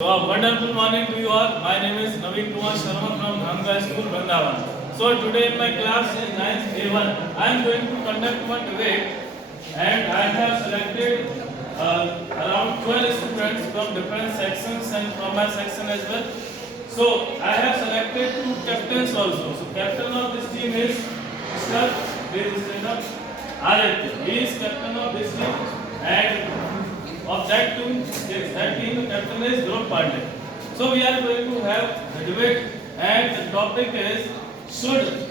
Wonderful morning to you all. My name is Naveen Kumar Sharma from Dhanga School, Vrindavan. So today in my class in 9th A1, I am going to conduct one debate, and I have selected around 12 students from different sections and from my section as well. So I have selected two captains also. So captain of this team is Mr. Aditya. He is captain of this team, and of that team, the captain is Dhruv Pandey. So we are going to have a debate, and the topic is, should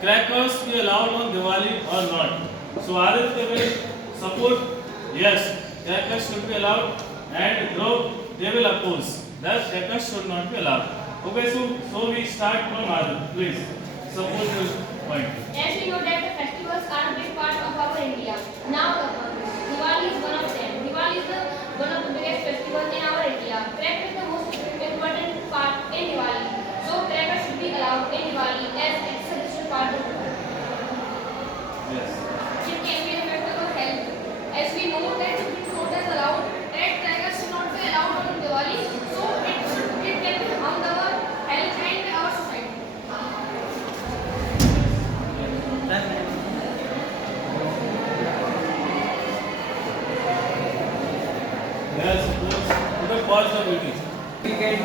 crackers be allowed on Diwali or not? So Aditya will support yes, crackers should be allowed, and Dhruv they will oppose that crackers should not be allowed. Okay, so we start from Aditya. Please support your point. As we know that the festivals are a big part of our India. Now, Diwali is one of them. Diwali is one of the biggest festivals in our India. Crackers is the most important part in Diwali. So, crackers should be allowed in Diwali as it's a different part of Diwali. Yes. It can be a festival of health. As we know that Supreme Court has allowed that crackers should not be allowed on Diwali. So, it can harm our health and our society. Yes, pause the meeting. Weekend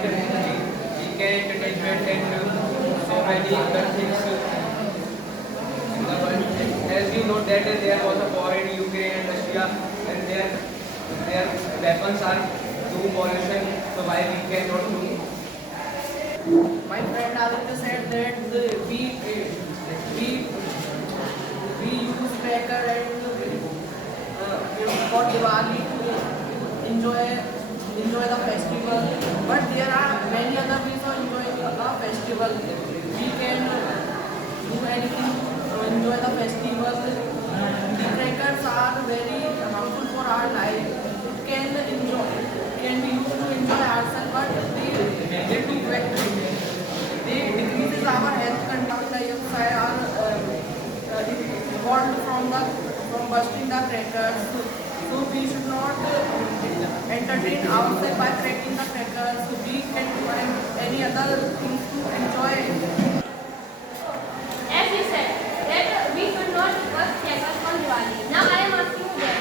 entertainment and so many other things in the world. As you know that there was a war in Ukraine and Russia, and their weapons are too pollution, so why we cannot do? My friend Aditya said that we use cracker and for Diwali to enjoy the festival. But there are many other ways of enjoying the festival. We can do anything to enjoy the festival. The crackers are very harmful for our life. It can be used to enjoy ourselves, but they decreases our health control dioxide are evolved from bursting the crackers. So we should not entertain ourselves by cracking the crackers. We can find any other things to enjoy. As you said, that we should not burst crackers on Diwali. Now I am asking you that,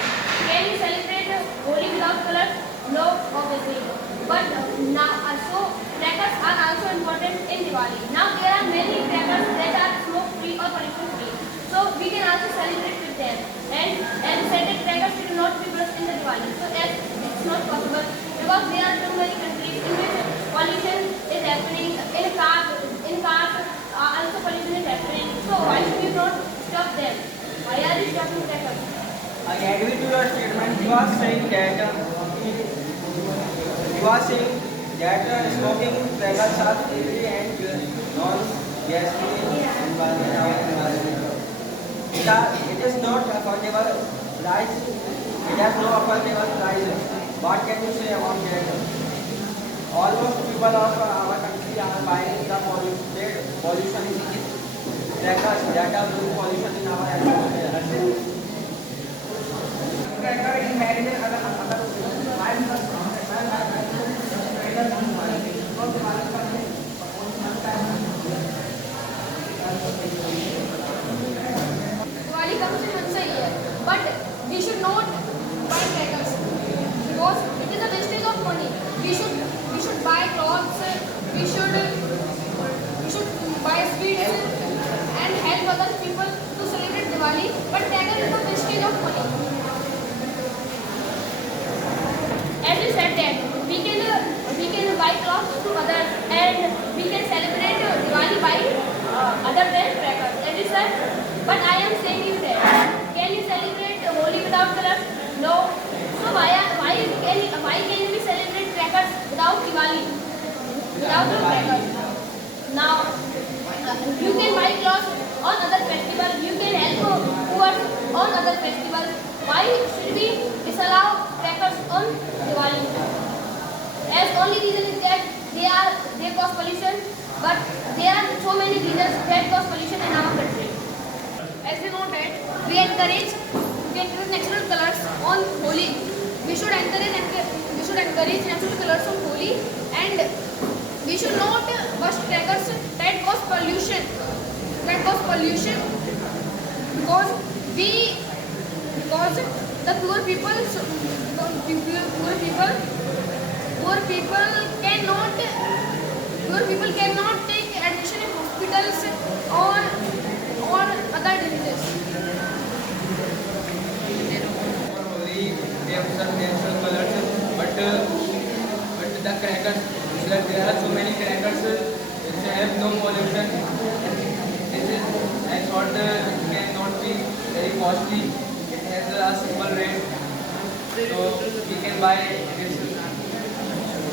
can you celebrate Holi without colors? No, obviously. But now, so crackers are also important in Diwali. Now there are many crackers that are smoke-free or pollution-free. So we can also celebrate with them. And as you said, that crackers should not be burst in the Diwali. So as it's not possible, because there are too many countries in which pollution is happening. In cars, also pollution is happening. So why should we not stop them? Why are we stopping crackers? I agree to your statement. You are saying that smoking crackers are free and non-gas-free environment. It is not affordable price. It has no affordable price. What can you say about that? Almost people of our country are buying the pollution crackers that are doing pollution in our atmosphere. Cracker in marriage and other Diwali comes in once a year, but we should not buy crackers because it is a wastage of money. We should buy clothes, we should buy sweets and help other people to celebrate Diwali. But cracker is a wastage of money. As you said that we can buy clothes to others and we can celebrate Diwali by other than crackers. As you said, but I am saying you that can you celebrate Holi without colors? No. So why can we celebrate crackers without Diwali? Without the crackers. Now you can buy clothes on other festival. You can help poor on other festival. Why should we disallow crackers on Diwali? As only reason is that they cause pollution, but there are so many reasons that cause pollution in our country. As we know that we encourage natural colors on Holi. We should encourage we should encourage natural colors on Holi, and we should not burst crackers that cause pollution. Because the poor people cannot take admission in hospitals or other diseases. Only we have some natural colors, but the crackers, there are so many crackers, they have no pollution. This is, I thought it cannot be very costly. It has a simple rate, so we can buy this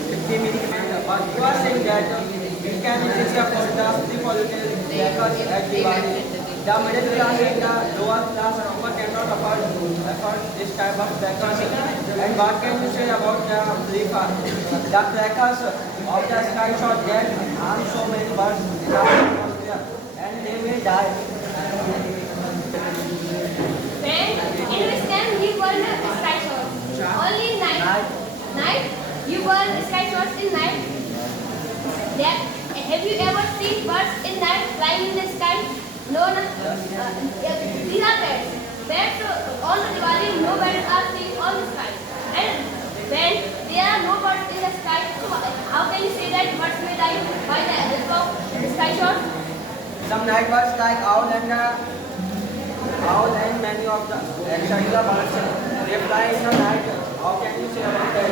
50 millimeter. But you are saying that we can increase the polluted crackers at Diwali. The middle class and the lower class cannot afford this type of crackers. And what can you say about the crackers of the sky shot that harm so many birds in the atmosphere and they may die? When in this time we burn sky shots only night. You burn sky shots in night. Have you ever seen birds in night flying in the sky? No. These are bats. Bats on Diwali, no bats are seen on the sky. And when there are no birds in the sky, so how can you say that birds may die by the help of sky shots? Some night birds like owl and many of the extra birds, they fly in the night. How can you say about that?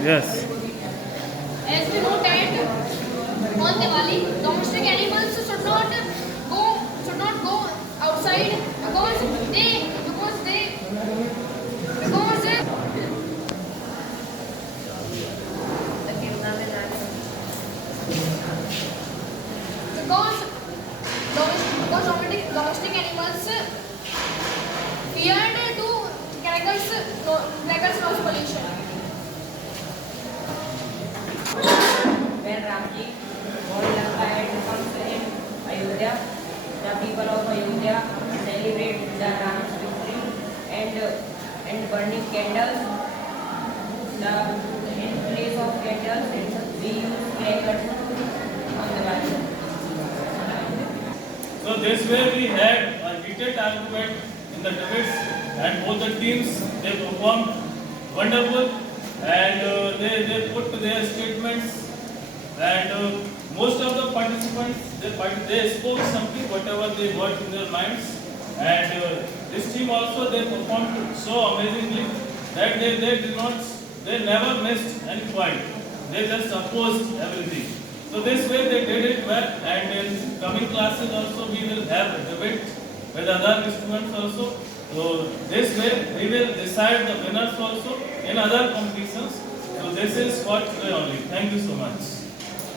Yes. As we know that on Diwali, domestic animals should not go outside because domestic animals feared to crackers cause pollution. When Ramji born Lanka had comes in Ayodhya, the people of Ayodhya celebrate the Ram's victory and burning candles. In place of candles, we use crackers on the Diwali. So this way we had a heated argument in the debates, and both the teams they performed wonderful, and they put their statements, and most of the participants they spoke something whatever they got in their minds, and this team also they performed so amazingly that they never missed any point. They just opposed everything. So this way they did it well, and in coming classes also we will have a debate with other students also. So this way we will decide the winners also in other competitions. So this is for today only. Thank you so much.